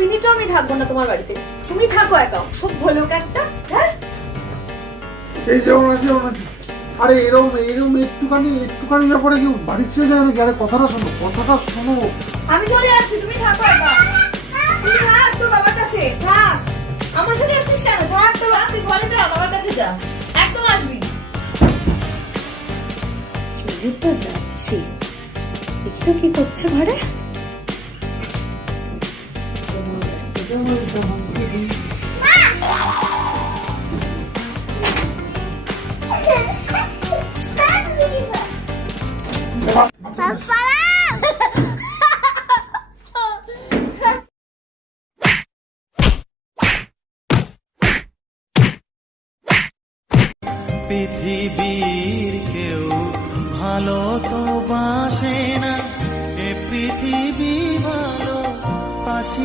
মিনিটও আমি থাকবো না তোমার বাড়িতে। তুমি থাকো একা, সভ্য লোক একটা। হ্যাঁ এই যেমন আছে যেমন আছে। আরে এরকম এরকম একটুখানি ব্যাপারে কেউ বাড়ি ছেড়ে যায় নাকি? আরে কথাটা শোনো। আমি চলে যাচ্ছি, তুমি থাকো একা। তুই থাক তোর বাবার কাছে, থাক। আমার সাথে আসছিস কেন? থাক তোর বাবা, তুই ঘরে যা, বাবার কাছে যা, একদম আসবি। চলে তো যাচ্ছি, দেখি তো কি করছে ঘরে। পৃথিবীর কেউ ভালো তো বাসে না।